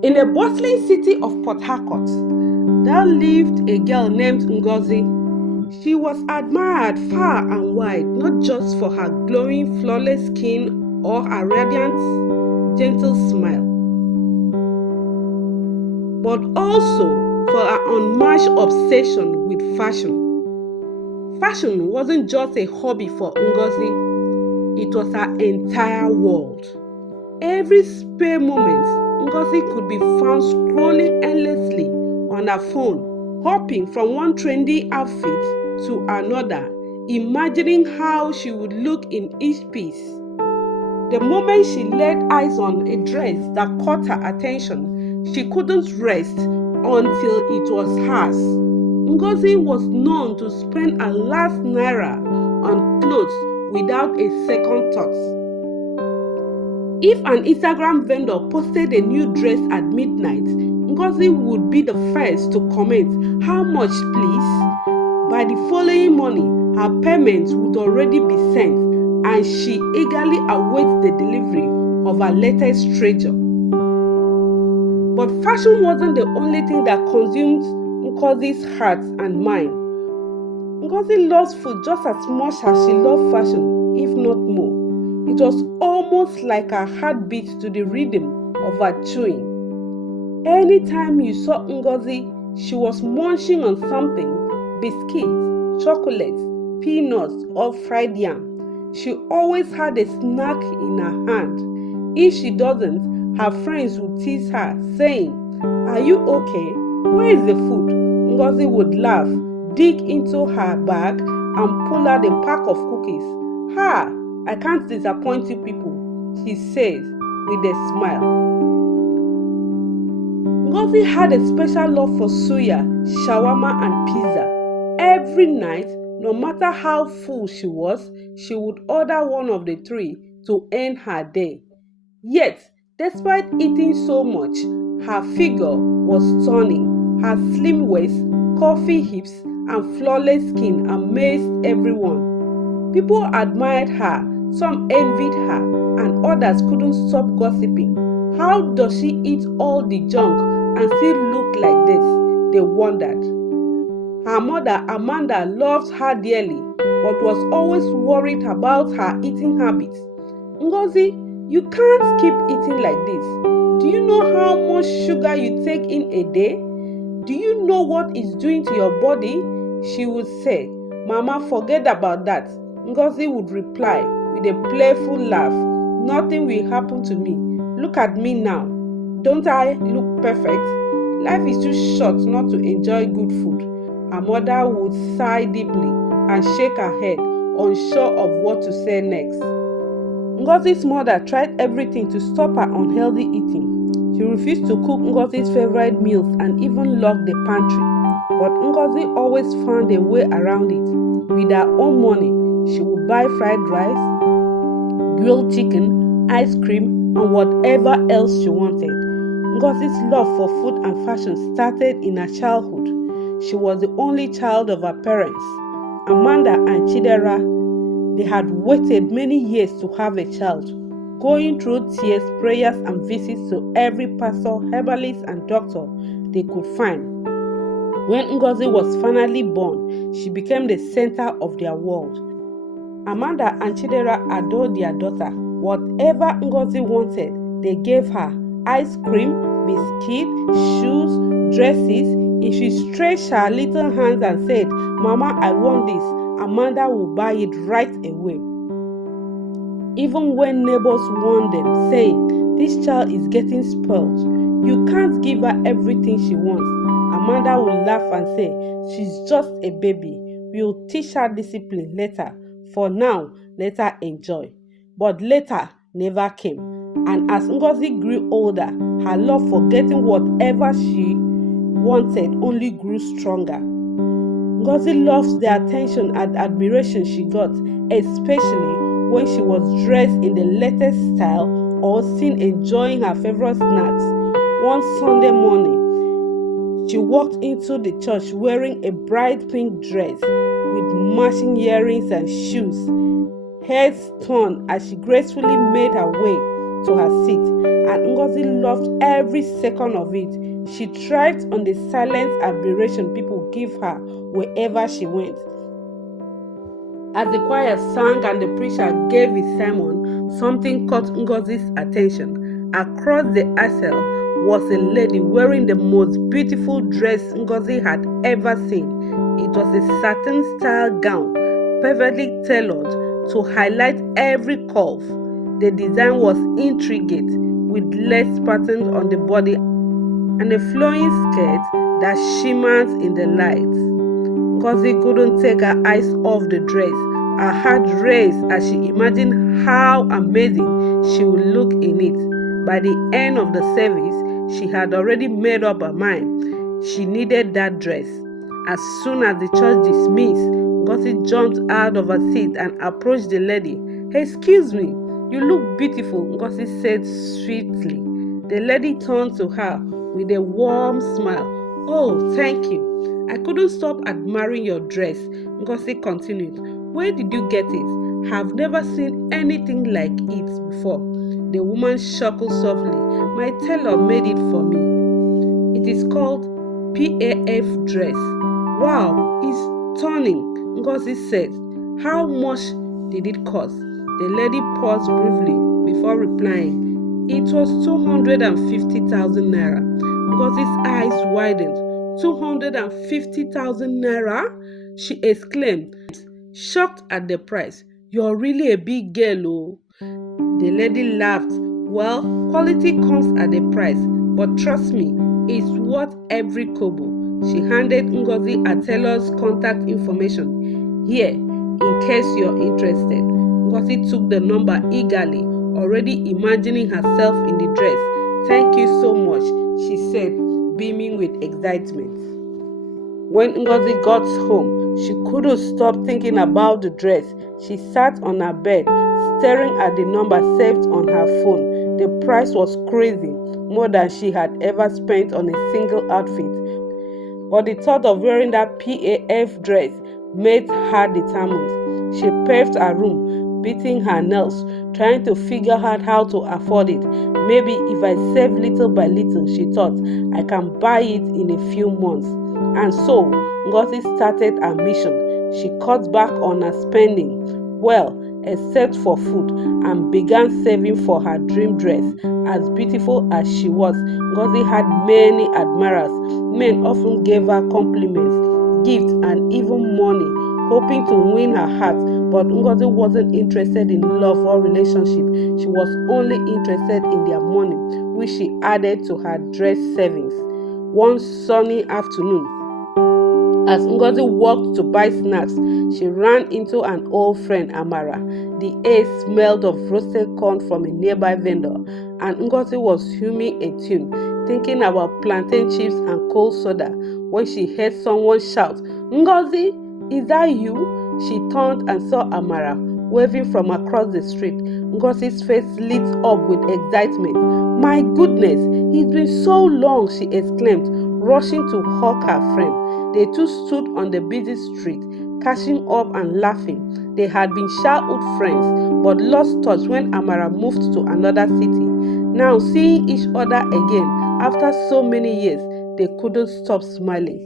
In a bustling city of Port Harcourt, there lived a girl named Ngozi. She was admired far and wide, not just for her glowing, flawless skin or her radiant, gentle smile, but also for her unmatched obsession with fashion. Fashion wasn't just a hobby for Ngozi, it was her entire world. Every spare moment, Ngozi could be found scrolling endlessly on her phone, hopping from one trendy outfit to another, imagining how she would look in each piece. The moment she laid eyes on a dress that caught her attention, she couldn't rest until it was hers. Ngozi was known to spend her last naira on clothes without a second thought. If an Instagram vendor posted a new dress at midnight, Ngozi would be the first to comment, "How much, please?" By the following morning, her payment would already be sent, and she eagerly awaits the delivery of her latest treasure. But fashion wasn't the only thing that consumed Ngozi's heart and mind. Ngozi loves food just as much as she loved fashion, if not more. It was almost like her heartbeat to the rhythm of her chewing. Anytime you saw Ngozi, she was munching on something: biscuits, chocolates, peanuts, or fried yam. She always had a snack in her hand. If she doesn't, her friends would tease her, saying, "Are you okay? Where is the food?" Ngozi would laugh, dig into her bag, and pull out a pack of cookies. "Ha! I can't disappoint you people," she says with a smile. Ngozi had a special love for suya, shawarma, and pizza. Every night, no matter how full she was, she would order one of the three to end her day. Yet, despite eating so much, her figure was stunning. Her slim waist, curvy hips, and flawless skin amazed everyone. People admired her, some envied her, and others couldn't stop gossiping. How does she eat all the junk and still look like this? They wondered. Her mother, Amanda, loved her dearly, but was always worried about her eating habits. "Ngozi, you can't keep eating like this. Do you know how much sugar you take in a day? Do you know what it's doing to your body?" She would say. "Mama, forget about that." Ngozi would reply with a playful laugh, "Nothing will happen to me. Look at me now. Don't I look perfect? Life is too short not to enjoy good food." Her mother would sigh deeply and shake her head, unsure of what to say next. Ngozi's mother tried everything to stop her unhealthy eating. She refused to cook Ngozi's favorite meals and even locked the pantry. But Ngozi always found a way around it. With her own money, she would buy fried rice, grilled chicken, ice cream, and whatever else she wanted. Ngozi's love for food and fashion started in her childhood. She was the only child of her parents, Amanda and Chidera. They had waited many years to have a child, going through tears, prayers, and visits to every pastor, herbalist, and doctor they could find. When Ngozi was finally born, she became the center of their world. Amanda and Chidera adored their daughter. Whatever Ngozi wanted, they gave her: ice cream, biscuit, shoes, dresses. If she stretched her little hands and said, "Mama, I want this," Amanda would buy it right away. Even when neighbors warned them, saying, "This child is getting spoiled. You can't give her everything she wants," Amanda would laugh and say, "She's just a baby. We'll teach her discipline later. For now, let her enjoy." But later never came. And as Ngozi grew older, her love for getting whatever she wanted only grew stronger. Ngozi loves the attention and admiration she got, especially when she was dressed in the latest style or seen enjoying her favorite snacks. One Sunday morning, she walked into the church wearing a bright pink dress with matching earrings and shoes. Heads turned as she gracefully made her way to her seat, and Ngozi loved every second of it. She thrived on the silent admiration people give her wherever she went. As the choir sang and the preacher gave his sermon, something caught Ngozi's attention. Across the aisle was a lady wearing the most beautiful dress Ngozi had ever seen. It was a satin-style gown, perfectly tailored to highlight every curve. The design was intricate, with lace patterns on the body and a flowing skirt that shimmers in the light. Ngozi couldn't take her eyes off the dress. Her heart raced as she imagined how amazing she would look in it. By the end of the service, she had already made up her mind. She needed that dress. As soon as the church dismissed, Ngozi jumped out of her seat and approached the lady. "Excuse me, you look beautiful," Ngozi said sweetly. The lady turned to her with a warm smile. "Oh, thank you. I couldn't stop admiring your dress," Ngozi continued. "Where did you get it? I've never seen anything like it before." The woman chuckled softly. "My tailor made it for me. It is called PAF dress." "Wow, it's stunning," Ngozi said. "How much did it cost?" The lady paused briefly before replying. "It was 250,000 naira." Ngozi's eyes widened. 250,000 naira? She exclaimed, shocked at the price. "You're really a big girl, oh." The lady laughed. "Well, quality comes at a price, but trust me, it's worth every kobo." She handed Ngozi her tailor's contact information. "Here, in case you're interested." Ngozi took the number eagerly, already imagining herself in the dress. "Thank you so much," she said, beaming with excitement. When Ngozi got home, she couldn't stop thinking about the dress. She sat on her bed, staring at the number saved on her phone. The price was crazy, more than she had ever spent on a single outfit. But the thought of wearing that PAF dress made her determined. She paved her room, beating her nails, trying to figure out how to afford it. "Maybe if I save little by little," she thought, "I can buy it in a few months." And so, Ngozi started her mission. She cut back on her spending, well, except for food, and began saving for her dream dress. As beautiful as she was, Ngozi had many admirers. Men often gave her compliments, gifts, and even money, hoping to win her heart. But Ngozi wasn't interested in love or relationship. She was only interested in their money, which she added to her dress savings. One sunny afternoon, as Ngozi walked to buy snacks, she ran into an old friend, Amara. The air smelled of roasted corn from a nearby vendor, and Ngozi was humming a tune, thinking about plantain chips and cold soda, when she heard someone shout, "Ngozi, is that you?" She turned and saw Amara, waving from across the street. Ngozi's face lit up with excitement. "My goodness, it's been so long," she exclaimed, rushing to hug her friend. They two stood on the busy street, catching up and laughing. They had been childhood friends, but lost touch when Amara moved to another city. Now, seeing each other again after so many years, they couldn't stop smiling.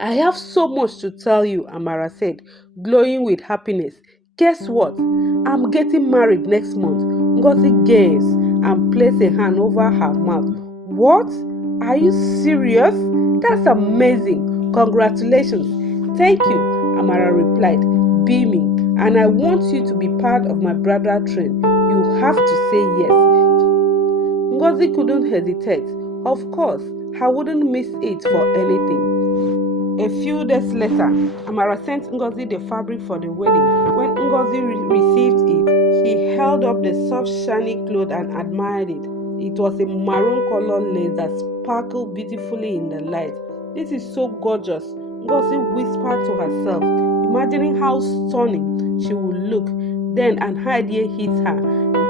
"I have so much to tell you," Amara said, glowing with happiness. "Guess what? I'm getting married next month." Ngozi gazed and placed a hand over her mouth. "What? Are you serious? That's amazing. Congratulations." "Thank you," Amara replied, beaming. "And I want you to be part of my bridal train. You have to say yes." Ngozi couldn't hesitate. Of course, I wouldn't miss it for anything. A few days later, Amara sent Ngozi the fabric for the wedding. When Ngozi received it, she held up the soft, shiny cloth and admired it. It was a maroon-colored lace that sparkled beautifully in the light. "This is so gorgeous," Ngozi whispered to herself, imagining how stunning she would look. Then an idea hit her.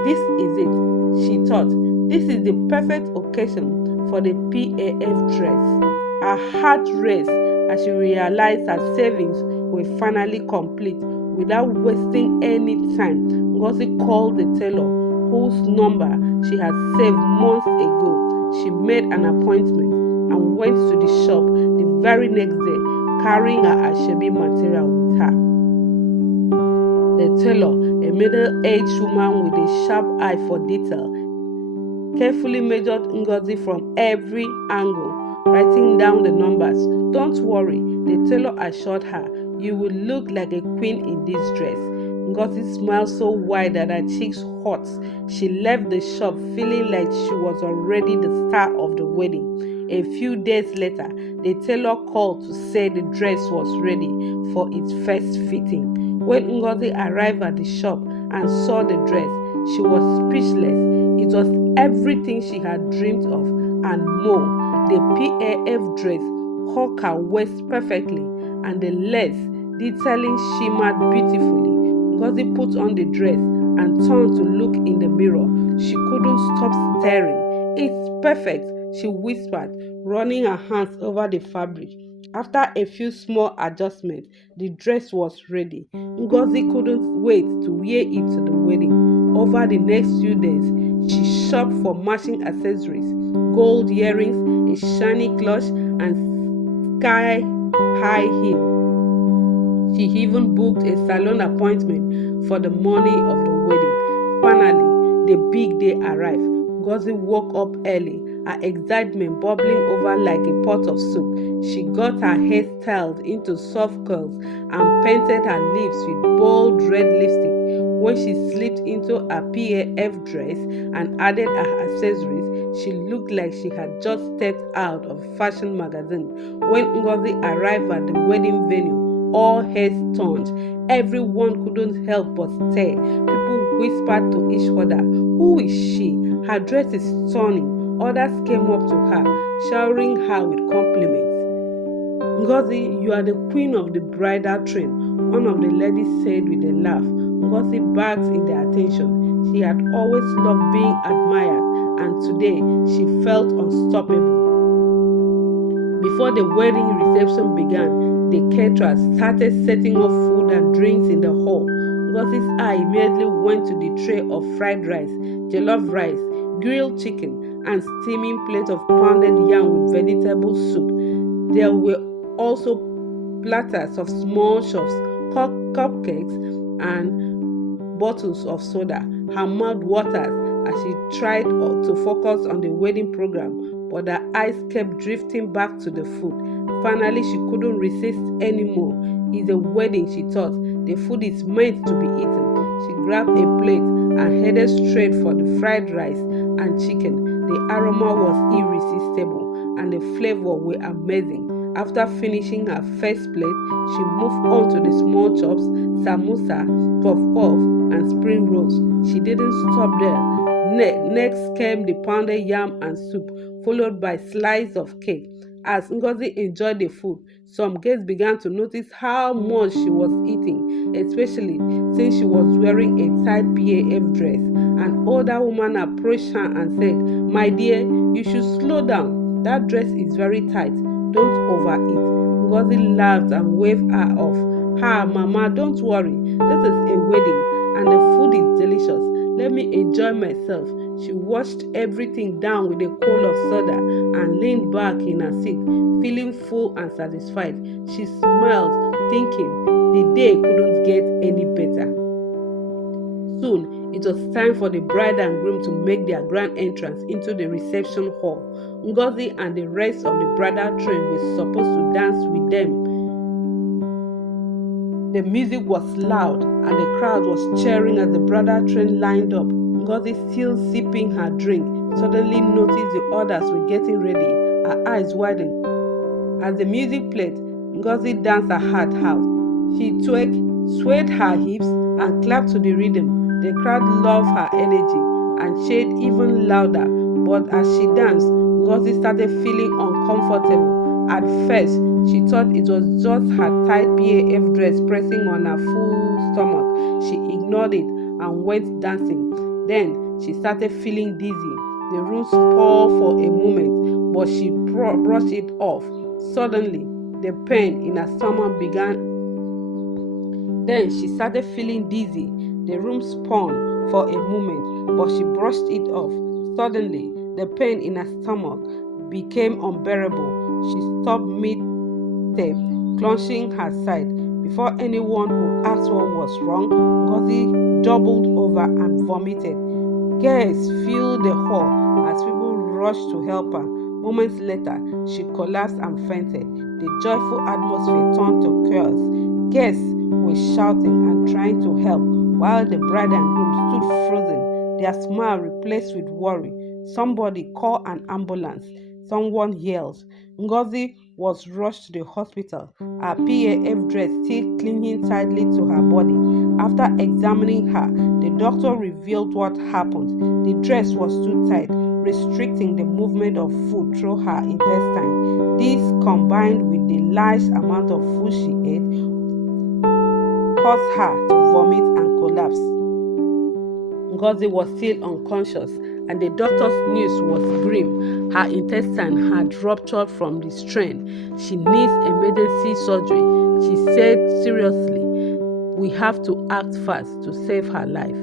"This is it," she thought. "This is the perfect occasion for the PAF dress." Her heart raced as she realized her savings were finally complete. Without wasting any time, Ngozi called the tailor, whose number she had saved months ago. She made an appointment and went to the shop the very next day, carrying her Ashebi material with her. The tailor, a middle-aged woman with a sharp eye for detail, carefully measured Ngozi from every angle, writing down the numbers. "Don't worry," the tailor assured her. "You will look like a queen in this dress." Ngozi smiled so wide that her cheeks hot. She left the shop feeling like she was already the star of the wedding. A few days later, the tailor called to say the dress was ready for its first fitting. When Ngozi arrived at the shop and saw the dress, she was speechless. It was everything she had dreamed of and more. The PAF dress hung her waist perfectly, and the lace detailing shimmered beautifully. Ngozi put on the dress and turned to look in the mirror. She couldn't stop staring. "It's perfect," she whispered, running her hands over the fabric. After a few small adjustments, the dress was ready. Ngozi couldn't wait to wear it to the wedding. Over the next few days, she shopped for matching accessories, gold earrings, a shiny clutch, and sky-high heel. She even booked a salon appointment for the morning of the wedding. Finally, the big day arrived. Ngozi woke up early, her excitement bubbling over like a pot of soup. She got her hair styled into soft curls and painted her lips with bold red lipstick. When she slipped into her PAF dress and added her accessories, she looked like she had just stepped out of a fashion magazine. When Ngozi arrived at the wedding venue, all heads turned. Everyone couldn't help but stare. People whispered to each other, "Who is she? Her dress is stunning." Others came up to her, showering her with compliments. "Ngozi, you are the queen of the bridal train," one of the ladies said with a laugh. Ngozi basked in their attention. She had always loved being admired, and today she felt unstoppable. Before the wedding reception began, the caterers started setting up food and drinks in the hall. Ngozi's eye immediately went to the tray of fried rice, jollof rice, grilled chicken, and steaming plate of pounded yam with vegetable soup. There were also platters of small chops, cupcakes, and bottles of soda. Her mouth watered as she tried to focus on the wedding program, but her eyes kept drifting back to the food. Finally, she couldn't resist anymore. It's a wedding, she thought. The food is meant to be eaten. She grabbed a plate and headed straight for the fried rice and chicken. The aroma was irresistible and the flavor were amazing. After finishing her first plate, she moved on to the small chops, samosa, puff-puff, and spring rolls. She didn't stop there. Next came the pounded yam and soup, followed by slices of cake. As Ngozi enjoyed the food, some guests began to notice how much she was eating, especially since she was wearing a tight PAF dress. An older woman approached her and said, "My dear, you should slow down. That dress is very tight. Don't overeat." Ngozi laughed and waved her off. "Ha, Mama, don't worry. This is a wedding and the food is delicious. Let me enjoy myself." She washed everything down with a coal of soda and leaned back in her seat, feeling full and satisfied. She smiled, thinking the day couldn't get any better. Soon, it was time for the bride and groom to make their grand entrance into the reception hall. Ngozi and the rest of the bridal train were supposed to dance with them. The music was loud and the crowd was cheering as the bridal train lined up. Ngozi, still sipping her drink, suddenly noticed the others were getting ready. Her eyes widened. As the music played, Ngozi danced her heart out. She twerked, swayed her hips, and clapped to the rhythm. The crowd loved her energy and cheered even louder. But as she danced, Ngozi started feeling uncomfortable. At first, she thought it was just her tight PAF dress pressing on her full stomach. She ignored it and went dancing. Then she started feeling dizzy. The room spun for a moment, but she brushed it off. Suddenly, the pain in her stomach began. Then she started feeling dizzy. The room spun, for a moment, but she brushed it off. Suddenly, the pain in her stomach became unbearable. She stopped mid-step, clenching her side. Before anyone could ask what was wrong, Ngozi doubled over and vomited. Gas filled the hall as people rushed to help her. Moments later, she collapsed and fainted. The joyful atmosphere turned to chaos. Guests were shouting and trying to help, while the bride and groom stood frozen, their smile replaced with worry. Somebody call an ambulance, someone yelled. Ngozi was rushed to the hospital, her PAF dress still clinging tightly to her body. After examining her, the doctor revealed what happened. The dress was too tight, restricting the movement of food through her intestine. This, combined with the large amount of food she ate, caused her to vomit and collapse. Ngozi was still unconscious, and the doctor's news was grim. Her intestine had ruptured from the strain. She needs emergency surgery. She said seriously, "We have to act fast to save her life."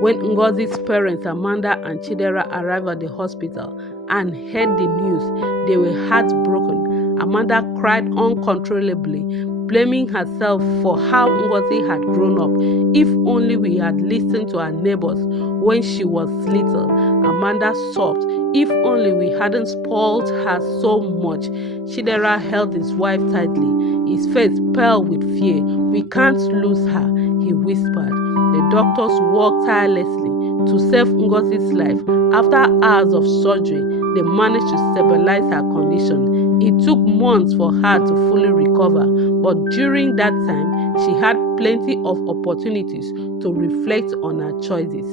When Ngozi's parents, Amanda and Chidera, arrived at the hospital and heard the news, they were heartbroken. Amanda cried uncontrollably, blaming herself for how Ngozi had grown up. "If only we had listened to our neighbors when she was little," Amanda sobbed. "If only we hadn't spoiled her so much." Chidera held his wife tightly, his face pale with fear. "We can't lose her," he whispered. The doctors worked tirelessly to save Ngozi's life. After hours of surgery, they managed to stabilize her condition. It took months for her to fully recover, but during that time, she had plenty of opportunities to reflect on her choices.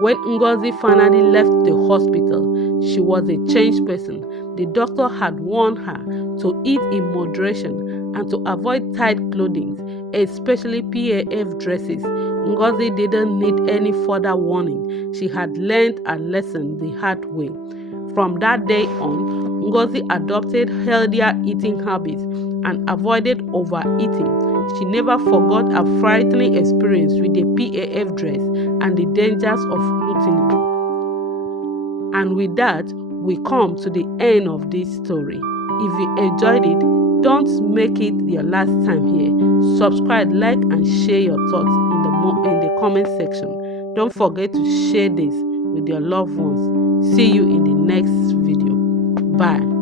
When Ngozi finally left the hospital, she was a changed person. The doctor had warned her to eat in moderation and to avoid tight clothing, especially PAF dresses. Ngozi didn't need any further warning. She had learned a lesson the hard way. From that day on, Ngozi adopted healthier eating habits and avoided overeating. She never forgot her frightening experience with the PAF dress and the dangers of gluttony. And with that, we come to the end of this story. If you enjoyed it, don't make it your last time here. Subscribe, like, and share your thoughts in the comment section. Don't forget to share this with your loved ones. See you in the next video. Bye.